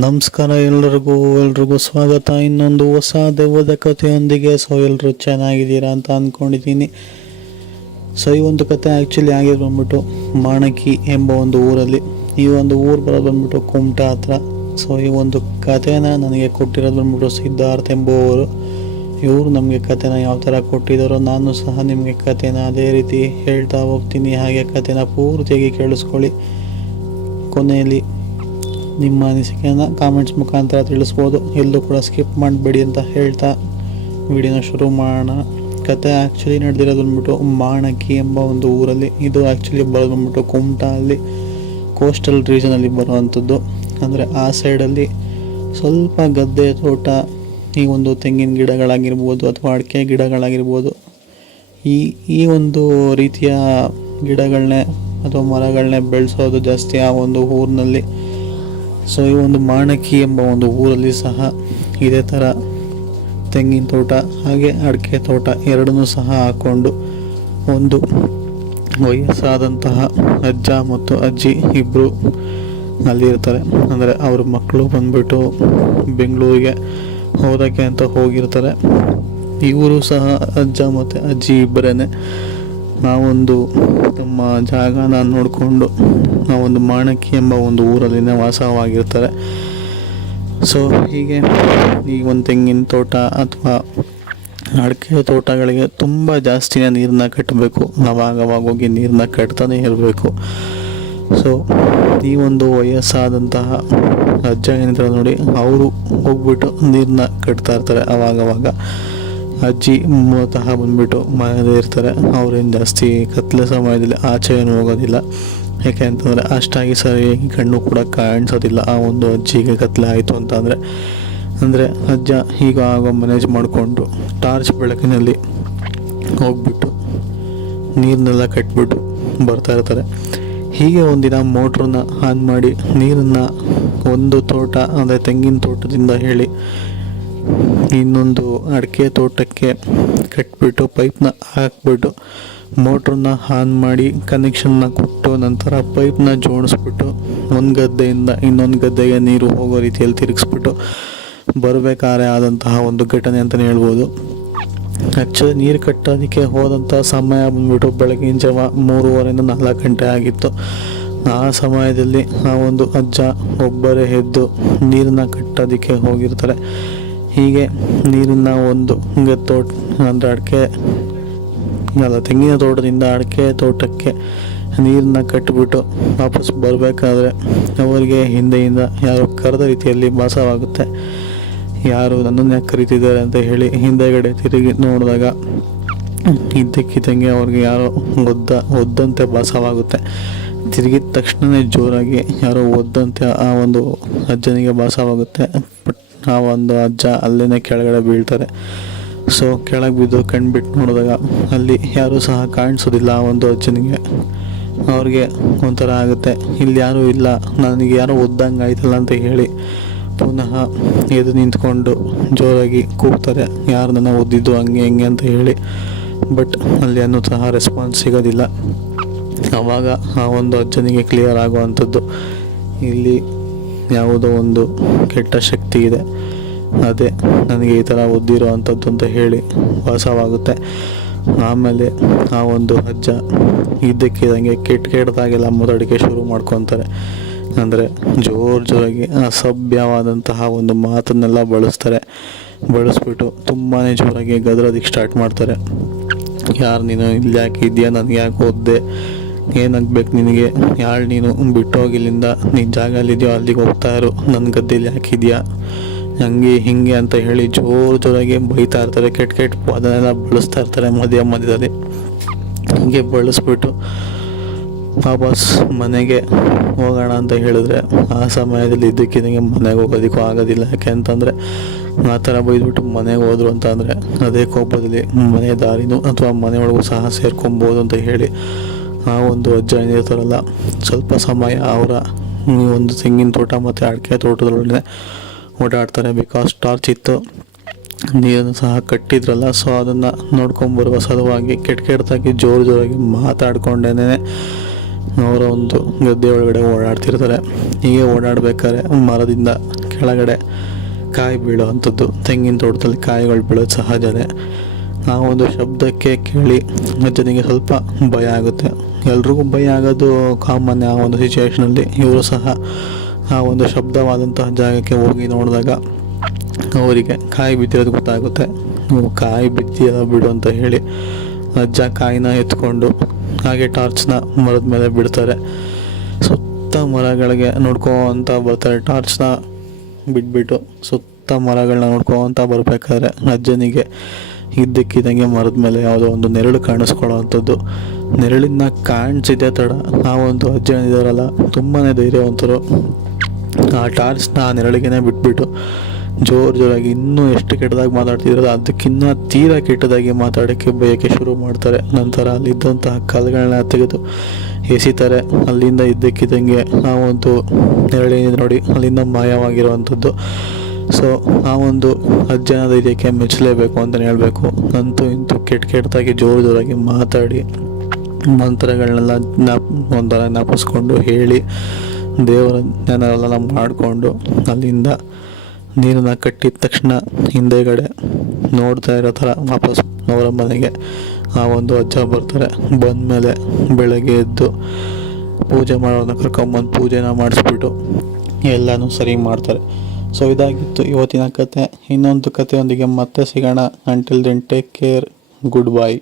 ನಮಸ್ಕಾರ ಎಲ್ರಿಗೂ ಸ್ವಾಗತ ಇನ್ನೊಂದು ಹೊಸ ದೆವ್ವದ ಕಥೆಯೊಂದಿಗೆ. ಸೊ ಎಲ್ಲರೂ ಚೆನ್ನಾಗಿದ್ದೀರಾ ಅಂತ ಅಂದ್ಕೊಂಡಿದ್ದೀನಿ. ಸೊ ಈ ಒಂದು ಕತೆ ಆ್ಯಕ್ಚುಲಿ ಆಗಿದ್ದು ಬಂದ್ಬಿಟ್ಟು ಮಾಣಕಿ ಎಂಬ ಒಂದು ಊರಲ್ಲಿ. ಈ ಒಂದು ಊರು ಬರೋದು ಬಂದ್ಬಿಟ್ಟು ಕುಮಟಾ ಹತ್ರ. ಸೊ ಈ ಒಂದು ಕಥೆನ ನನಗೆ ಕೊಟ್ಟಿರೋದು ಬಂದ್ಬಿಟ್ಟು ಸಿದ್ಧಾರ್ಥ್ ಎಂಬುವವರು. ಇವರು ನಮಗೆ ಕಥೆನ ಯಾವ ಥರ ಕೊಟ್ಟಿದ್ದಾರೋ ನಾನು ಸಹ ನಿಮಗೆ ಕಥೆನ ಅದೇ ರೀತಿ ಹೇಳ್ತಾ ಹೋಗ್ತೀನಿ. ಹಾಗೆ ಕಥೆನ ಪೂರ್ತಿಯಾಗಿ ಕೇಳಿಸ್ಕೊಳ್ಳಿ. ಕೊನೆಯಲ್ಲಿ ನಿಮ್ಮ ಅನಿಸಿಕೆಯನ್ನು ಕಾಮೆಂಟ್ಸ್ ಮುಖಾಂತರ ತಿಳಿಸ್ಬೋದು. ಎಲ್ಲೂ ಕೂಡ ಸ್ಕಿಪ್ ಮಾಡಬೇಡಿ ಅಂತ ಹೇಳ್ತಾ ವಿಡಿಯೋನ ಶುರು ಮಾಡೋಣ. ಕತೆ ಆ್ಯಕ್ಚುಲಿ ನಡೆದಿರೋದು ಬಂದ್ಬಿಟ್ಟು ಮಾಣಕಿ ಎಂಬ ಒಂದು ಊರಲ್ಲಿ. ಇದು ಆ್ಯಕ್ಚುಲಿ ಬರೋದು ಬಂದ್ಬಿಟ್ಟು ಕುಮಟಾ ಅಲ್ಲಿ ಕೋಸ್ಟಲ್ ರೀಜನಲ್ಲಿ ಬರುವಂಥದ್ದು. ಅಂದರೆ ಆ ಸೈಡಲ್ಲಿ ಸ್ವಲ್ಪ ಗದ್ದೆ ತೋಟ, ಈ ಒಂದು ತೆಂಗಿನ ಗಿಡಗಳಾಗಿರ್ಬೋದು ಅಥವಾ ಅಡಿಕೆ ಗಿಡಗಳಾಗಿರ್ಬೋದು, ಈ ಒಂದು ರೀತಿಯ ಗಿಡಗಳನ್ನೇ ಅಥವಾ ಮರಗಳನ್ನೇ ಬೆಳೆಸೋದು ಜಾಸ್ತಿ ಆ ಒಂದು ಊರಿನಲ್ಲಿ. ಸೊ ಈ ಒಂದು ಮಾಣಕಿ ಎಂಬ ಒಂದು ಊರಲ್ಲಿ ಸಹ ಇದೇ ಥರ ತೆಂಗಿನ ತೋಟ ಹಾಗೆ ಅಡಿಕೆ ತೋಟ ಎರಡನ್ನೂ ಸಹ ಹಾಕ್ಕೊಂಡು ಒಂದು ವಯಸ್ಸಾದಂತಹ ಅಜ್ಜ ಮತ್ತು ಅಜ್ಜಿ ಇಬ್ಬರು ಅಲ್ಲಿರ್ತಾರೆ. ಅಂದರೆ ಅವ್ರ ಮಕ್ಕಳು ಬಂದ್ಬಿಟ್ಟು ಬೆಂಗಳೂರಿಗೆ ಓದೋಕ್ಕೆ ಅಂತ ಹೋಗಿರ್ತಾರೆ. ಇವರು ಸಹ ಅಜ್ಜ ಮತ್ತು ಅಜ್ಜಿ ಇಬ್ಬರೇ ನಾವೊಂದು ನಮ್ಮ ಜಾಗನ ನೋಡಿಕೊಂಡು ನಾವೊಂದು ಮಾಣಕಿ ಎಂಬ ಒಂದು ಊರಲ್ಲಿನೇ ವಾಸವಾಗಿರ್ತಾರೆ. ಸೊ ಹೀಗೆ ಈ ಒಂದು ತೆಂಗಿನ ತೋಟ ಅಥವಾ ಅಡಿಕೆ ತೋಟಗಳಿಗೆ ತುಂಬ ಜಾಸ್ತಿನೇ ನೀರನ್ನ ಕಟ್ಟಬೇಕು. ಆವಾಗವಾಗ ಹೋಗಿ ನೀರನ್ನ ಕಟ್ತಾನೆ ಇರಬೇಕು. ಸೊ ಈ ಒಂದು ವಯಸ್ಸಾದಂತಹ ಅಜ್ಜ ಏನಿದ್ದಾರೆ ನೋಡಿ, ಅವರು ಹೋಗ್ಬಿಟ್ಟು ನೀರನ್ನ ಕಟ್ತಾ ಇರ್ತಾರೆ ಆವಾಗವಾಗ. ಅಜ್ಜಿ ಮೂಲತಃ ಬಂದ್ಬಿಟ್ಟು ಮನೆಯಲ್ಲೇ ಇರ್ತಾರೆ. ಅವ್ರೇನು ಜಾಸ್ತಿ ಕತ್ಲೆ ಸಮಯದಲ್ಲಿ ಆಚೆ ಏನು ಹೋಗೋದಿಲ್ಲ. ಯಾಕೆ ಅಂತಂದರೆ ಅಷ್ಟಾಗಿ ಸರಿಯಾಗಿ ಕಣ್ಣು ಕೂಡ ಕಾಣಿಸೋದಿಲ್ಲ ಆ ಒಂದು ಅಜ್ಜಿಗೆ ಕತ್ಲೆ ಆಯಿತು ಅಂತಂದರೆ. ಅಂದರೆ ಅಜ್ಜ ಈಗ ಆಗ ಮ್ಯಾನೇಜ್ ಮಾಡಿಕೊಂಡು ಟಾರ್ಚ್ ಬೆಳಕಿನಲ್ಲಿ ಹೋಗ್ಬಿಟ್ಟು ನೀರನ್ನೆಲ್ಲ ಕಟ್ಬಿಟ್ಟು ಬರ್ತಾ ಇರ್ತಾರೆ. ಹೀಗೆ ಒಂದಿನ ಮೋಟ್ರನ್ನ ಆನ್ ಮಾಡಿ ನೀರನ್ನು ಒಂದು ತೋಟ ಅಂದರೆ ತೆಂಗಿನ ತೋಟದಿಂದ ಹೇಳಿ ಇನ್ನೊಂದು ಅಡಿಕೆ ತೋಟಕ್ಕೆ ಕಟ್ಬಿಟ್ಟು ಪೈಪ್ನ ಹಾಕ್ಬಿಟ್ಟು ಮೋಟ್ರನ್ನ ಆನ್ ಮಾಡಿ ಕನೆಕ್ಷನ್ನ ಕೊಟ್ಟು ನಂತರ ಪೈಪ್ನ ಜೋಡಿಸ್ಬಿಟ್ಟು ಒಂದು ಗದ್ದೆಯಿಂದ ಇನ್ನೊಂದು ಗದ್ದೆಗೆ ನೀರು ಹೋಗೋ ರೀತಿಯಲ್ಲಿ ತಿರುಗಿಸ್ಬಿಟ್ಟು ಬರಬೇಕಾದ್ರೆ ಆದಂತಹ ಒಂದು ಘಟನೆ ಅಂತಲೇ ಹೇಳ್ಬೋದು. ಆ್ಯಕ್ಚುಲಿ ನೀರು ಕಟ್ಟೋದಕ್ಕೆ ಹೋದಂಥ ಸಮಯ ಬಂದ್ಬಿಟ್ಟು ಬೆಳಗಿನ ಜಾವ 3:30 4 ಗಂಟೆ ಆಗಿತ್ತು. ಆ ಸಮಯದಲ್ಲಿ ಆ ಒಂದು ಅಜ್ಜ ಒಬ್ಬರೇ ಎದ್ದು ನೀರನ್ನ ಕಟ್ಟೋದಕ್ಕೆ ಹೋಗಿರ್ತಾರೆ. ಹೀಗೆ ನೀರನ್ನ ಒಂದು ತೋಟ ಅಂದರೆ ತೆಂಗಿನ ತೋಟದಿಂದ ಅಡಿಕೆ ತೋಟಕ್ಕೆ ನೀರನ್ನ ಕಟ್ಟಿಬಿಟ್ಟು ವಾಪಸ್ ಬರಬೇಕಾದ್ರೆ ಅವರಿಗೆ ಹಿಂದೆಯಿಂದ ಯಾರೋ ಕರೆದ ರೀತಿಯಲ್ಲಿ ಭಾಸವಾಗುತ್ತೆ. ಯಾರು ನನ್ನನ್ನು ಯಾಕೆ ಕರೀತಿದ್ದಾರೆ ಅಂತ ಹೇಳಿ ಹಿಂದೆಗಡೆ ತಿರುಗಿ ನೋಡಿದಾಗ ಇದ್ದಕ್ಕಿದ್ದಂಗೆ ಅವ್ರಿಗೆ ಯಾರೋ ಒದ್ದಂತೆ ಭಾಸವಾಗುತ್ತೆ. ತಿರುಗಿದ ತಕ್ಷಣವೇ ಜೋರಾಗಿ ಯಾರೋ ಒದ್ದಂತೆ ಆ ಒಂದು ಅಜ್ಜನಿಗೆ ಭಾಸವಾಗುತ್ತೆ. ಆ ಒಂದು ಅಜ್ಜ ಅಲ್ಲೇ ಕೆಳಗಡೆ ಬೀಳ್ತಾರೆ. ಸೊ ಕೆಳಗೆ ಬಿದ್ದು ಕಣ್ಬಿಟ್ಟು ನೋಡಿದಾಗ ಅಲ್ಲಿ ಯಾರೂ ಸಹ ಕಾಣಿಸೋದಿಲ್ಲ ಆ ಒಂದು ಅಜ್ಜನಿಗೆ. ಅವ್ರಿಗೆ ಒಂಥರ ಆಗುತ್ತೆ, ಇಲ್ಲಿ ಯಾರೂ ಇಲ್ಲ, ನನಗೆ ಯಾರೋ ಒದ್ದಂಗೆ ಆಯ್ತಲ್ಲ ಅಂತ ಹೇಳಿ ಪುನಃ ಎದ್ದು ನಿಂತ್ಕೊಂಡು ಜೋರಾಗಿ ಕೂಗ್ತಾರೆ, ಯಾರು ನನ್ನ ಒದ್ದಿದ್ದು ಹಂಗೆ ಹಿಂಗೆ ಅಂತ ಹೇಳಿ. ಬಟ್ ಅಲ್ಲಿ ಅನ್ನೂ ಸಹ ರೆಸ್ಪಾನ್ಸ್ ಸಿಗೋದಿಲ್ಲ. ಆವಾಗ ಆ ಒಂದು ಅಜ್ಜನಿಗೆ ಕ್ಲಿಯರ್ ಆಗುವಂಥದ್ದು, ಇಲ್ಲಿ ಯಾವುದೋ ಒಂದು ಕೆಟ್ಟ ಶಕ್ತಿ ಇದೆ, ಅದೇ ನನಗೆ ಈ ಥರ ಒದ್ದಿರೋ ಅಂಥದ್ದು ಅಂತ ಹೇಳಿ ವಾಸವಾಗುತ್ತೆ. ಆಮೇಲೆ ಆ ಒಂದು ಅಜ್ಜ ಇದ್ದಕ್ಕಿದ್ದಂಗೆ ಕೆಟ್ಟದಾಗೆಲ್ಲ ಮಾತಾಡೋಕ್ಕೆ ಶುರು ಮಾಡ್ಕೊತಾರೆ. ಅಂದರೆ ಜೋರಾಗಿ ಅಸಭ್ಯವಾದಂತಹ ಒಂದು ಮಾತನ್ನೆಲ್ಲ ಬಳಸ್ಬಿಟ್ಟು ತುಂಬಾ ಜೋರಾಗಿ ಗದರೋದಕ್ಕೆ ಸ್ಟಾರ್ಟ್ ಮಾಡ್ತಾರೆ. ಯಾರು ನೀನು ಇಲ್ಲಿ ಯಾಕೆ ಇದೆಯಾ, ನನಗೆ ಯಾಕೆ ಓದ್ದೆ, ಏನಾಗಬೇಕು ನಿನಗೆ, ಯಾಳು ನೀನು, ಬಿಟ್ಟೋಗಿಲ್ಲಿಂದ, ನಿನ್ನ ಜಾಗ ಅಲ್ಲಿದೆಯೋ ಅಲ್ಲಿಗೆ ಹೋಗ್ತಾ ಇರು, ನನ್ನ ಗದ್ದೆಯಲ್ಲಿ ಯಾಕಿದೆಯಾ, ಹಂಗೆ ಹಿಂಗೆ ಅಂತ ಹೇಳಿ ಜೋರಾಗಿ ಬೈತಾ ಇರ್ತಾರೆ. ಕೆಟ್ಟ ಅದನ್ನೆಲ್ಲ ಬಳಸ್ತಾ ಇರ್ತಾರೆ ಮಧ್ಯದಲ್ಲಿ. ಹೀಗೆ ಬಳಸ್ಬಿಟ್ಟು ವಾಪಸ್ ಮನೆಗೆ ಹೋಗೋಣ ಅಂತ ಹೇಳಿದ್ರೆ ಆ ಸಮಯದಲ್ಲಿ ಇದ್ದಕ್ಕಿದ್ದಂಗೆ ಮನೆಗೆ ಹೋಗೋದಕ್ಕೂ ಆಗೋದಿಲ್ಲ. ಯಾಕೆ ಅಂತಂದರೆ ಆ ಥರ ಬೈದ್ಬಿಟ್ಟು ಮನೆಗೆ ಹೋದ್ರು ಅಂತ ಅಂದರೆ ಅದೇ ಕೋಪದಲ್ಲಿ ಮನೆ ದಾರಿನೂ ಅಥವಾ ಮನೆಯೊಳಗೂ ಸಹ ಸೇರ್ಕೊಬೋದು ಅಂತ ಹೇಳಿ ಆ ಒಂದು ಅಜ್ಜ ಏನಿರ್ತಾರಲ್ಲ ಸ್ವಲ್ಪ ಸಮಯ ಅವರ ಒಂದು ತೆಂಗಿನ ತೋಟ ಮತ್ತು ಅಡಿಕೆ ತೋಟದೊಳಗೆ ಓಡಾಡ್ತಾರೆ. ಬಿಕಾಸ್ ಟಾರ್ಚ್ ಇತ್ತು, ನೀರನ್ನು ಸಹ ಕಟ್ಟಿದ್ರಲ್ಲ. ಸೊ ಅದನ್ನು ನೋಡ್ಕೊಂಬರುವ ಸಲುವಾಗಿ ಕೆಟ್ಟದಾಗಿ ಜೋರಾಗಿ ಮಾತಾಡ್ಕೊಂಡೇ ಅವರ ಒಂದು ಗದ್ದೆ ಒಳಗಡೆ ಓಡಾಡ್ತಿರ್ತಾರೆ. ಹೀಗೆ ಓಡಾಡ್ಬೇಕಾದ್ರೆ ಮರದಿಂದ ಕೆಳಗಡೆ ಕಾಯಿ ಬೀಳೋ ಅಂಥದ್ದು. ತೆಂಗಿನ ತೋಟದಲ್ಲಿ ಕಾಯಿಗಳು ಬೀಳೋದು ಸಹಜನೇ. ಆ ಒಂದು ಶಬ್ದಕ್ಕೆ ಕೇಳಿ ಅಜ್ಜನಿಗೆ ಸ್ವಲ್ಪ ಭಯ ಆಗುತ್ತೆ. ಎಲ್ರಿಗೂ ಭಯ ಆಗೋದು ಕಾಮನ್ ಆ ಒಂದು ಸಿಚುವೇಷನಲ್ಲಿ. ಇವರು ಸಹ ಆ ಒಂದು ಶಬ್ದವಾದಂತಹ ಜಾಗಕ್ಕೆ ಹೋಗಿ ನೋಡಿದಾಗ ಅವರಿಗೆ ಕಾಯಿ ಬಿದ್ದಿರೋದು ಗೊತ್ತಾಗುತ್ತೆ. ನೀವು ಕಾಯಿ ಬಿದ್ದಿಲ್ಲ ಬಿಡು ಅಂತ ಹೇಳಿ ಅಜ್ಜ ಕಾಯಿನ ಎತ್ಕೊಂಡು ಹಾಗೆ ಟಾರ್ಚ್ನ ಮರದ ಮೇಲೆ ಬಿಡ್ತಾರೆ. ಸುತ್ತ ಮರಗಳಿಗೆ ನೋಡ್ಕೊಂತ ಬರ್ತಾರೆ. ಟಾರ್ಚ್ನ ಬಿಟ್ಬಿಟ್ಟು ಸುತ್ತ ಮರಗಳನ್ನ ನೋಡ್ಕೊಂತ ಬರ್ಬೇಕಾದ್ರೆ ಅಜ್ಜನಿಗೆ ಇದ್ದಕ್ಕಿದ್ದಂಗೆ ಮರದ ಮೇಲೆ ಯಾವುದೋ ಒಂದು ನೆರಳು ಕಾಣಿಸ್ಕೊಳ್ಳೋ ಅಂಥದ್ದು. ನೆರಳಿನ ಕಾಣಿಸಿದೆ ತಡ ಆ ಒಂದು ಅಜ್ಜ ಏನಿದಾರಲ್ಲ ತುಂಬಾ ಧೈರ್ಯವಂತರು. ಆ ಟಾರ್ಚ್ನ ಆ ನೆರಳಿಗೆ ಬಿಟ್ಬಿಟ್ಟು ಜೋರಾಗಿ ಇನ್ನೂ ಎಷ್ಟು ಕೆಟ್ಟದಾಗಿ ಮಾತಾಡ್ತಿದ್ರಲ್ಲ ಅದಕ್ಕಿನ್ನ ತೀರಾ ಕೆಟ್ಟದಾಗಿ ಮಾತಾಡೋಕ್ಕೆ ಬಯಕ್ಕೆ ಶುರು ಮಾಡ್ತಾರೆ. ನಂತರ ಅಲ್ಲಿದ್ದಂತಹ ಕಲ್ಲುಗಳನ್ನ ತೆಗೆದು ಎಸಿತಾರೆ. ಅಲ್ಲಿಂದ ಇದ್ದಕ್ಕಿದ್ದಂಗೆ ಆ ಒಂದು ನೆರಳೇನಿದೆ ನೋಡಿ ಅಲ್ಲಿಂದ ಮಾಯವಾಗಿರುವಂಥದ್ದು. ಸೊ ಆ ಒಂದು ಅಜ್ಜನ ಧೈರ್ಯಕ್ಕೆ ಮೆಚ್ಚಲೇಬೇಕು ಅಂತಲೇ ಹೇಳಬೇಕು. ಅಂತೂ ಇಂತೂ ಕೆಟ್ಟದಾಗಿ ಜೋರಾಗಿ ಮಾತಾಡಿ ಮಂತ್ರಗಳನ್ನೆಲ್ಲ ಒಂಥರ ಜ್ಞಾಪಿಸ್ಕೊಂಡು ಹೇಳಿ ದೇವರ ಜ್ಞಾನಗಳೆಲ್ಲ ಮಾಡಿಕೊಂಡು ಅಲ್ಲಿಂದ ನೀರನ್ನು ಕಟ್ಟಿದ ತಕ್ಷಣ ಹಿಂದೆಗಡೆ ನೋಡ್ತಾ ಇರೋ ಥರ ವಾಪಸ್ ಅವರ ಮನೆಗೆ ಆ ಒಂದು ಅಜ್ಜ ಬರ್ತಾರೆ. ಬಂದಮೇಲೆ ಬೆಳಗ್ಗೆ ಎದ್ದು ಪೂಜೆ ಮಾಡೋದನ್ನ ಕರ್ಕೊಂಬಂದು ಪೂಜೆನ ಮಾಡಿಸ್ಬಿಟ್ಟು ಎಲ್ಲನೂ ಸರಿ ಮಾಡ್ತಾರೆ. ಸೊ ಇದಾಗಿತ್ತು ಇವತ್ತಿನ ಕತೆ. ಇನ್ನೊಂದು ಕಥೆಯೊಂದಿಗೆ ಮತ್ತೆ ಸಿಗೋಣ. Until then take care, good bye.